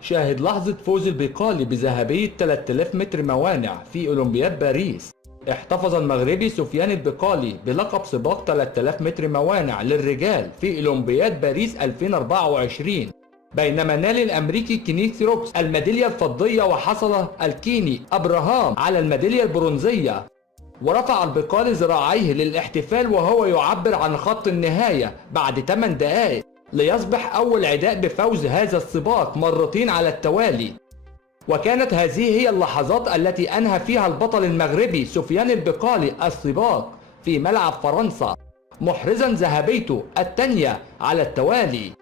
شاهد لحظة فوز البقالي بذهبية 3000 متر موانع في أولمبياد باريس. احتفظ المغربي سفيان البقالي بلقب سباق 3000 متر موانع للرجال في أولمبياد باريس 2024، بينما نال الأمريكي كينيث روكس الميدالية الفضية، وحصل الكيني أبراهام على الميدالية البرونزية. ورفع البقالي ذراعيه للاحتفال وهو يعبر عن خط النهاية بعد 8 دقائق، ليصبح أول عداء بفوز هذا السباق مرتين على التوالي. وكانت هذه هي اللحظات التي أنهى فيها البطل المغربي سفيان البقالي السباق في ملعب فرنسا، محرزا ذهبيته الثانية على التوالي.